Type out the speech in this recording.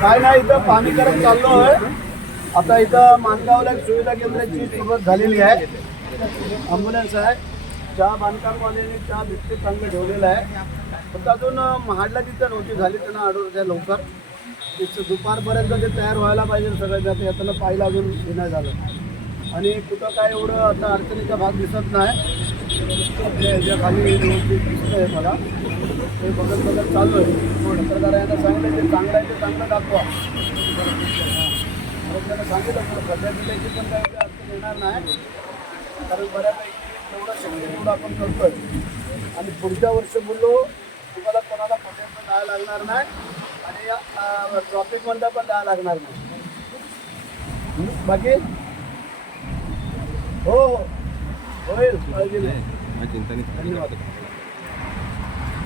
काय नाही, इथं पाणी करत चाललो आहे. आता इथं मानगावला एक सुविधा केंद्राची सुरुवात झालेली आहे. ॲम्ब्युलन्स आहे, चहा बांधकामवाल्याने चहा बिस्किट चांगलं ठेवलेलं आहे. फक्त अजून महाडला तिथं नव्हती झाली, त्यांना ऑर्डर द्या लवकर. तिथं दुपारपर्यंत ते तयार व्हायला पाहिजे सगळं. जाते येताना पाहिलं अजून हे नाही झालं. आणि कुठं काय एवढं आता अडचणीचा भाग दिसत नाही. ह्याच्या खाली व्यवस्थित दिसतं आहे मला, ते बघत चालू आहे. पत्रकार यांना सांगितलं ते चांगलं आहे, ते चांगलं दाखवा. त्यांना सांगितलं सध्या दिल्याची पण काही अडचण येणार नाही, कारण बऱ्यापैकी जेवढं शक्य तेवढं आपण करतोय. आणि पुढच्या वर्षी बोललो तुम्हाला कोणाला पटेंट द्यायला लागणार नाही आणि ट्रॉफिकमध्ये पण द्यायला लागणार नाही. बाकी हो हो होईल, काळजी नाही. धन्यवाद.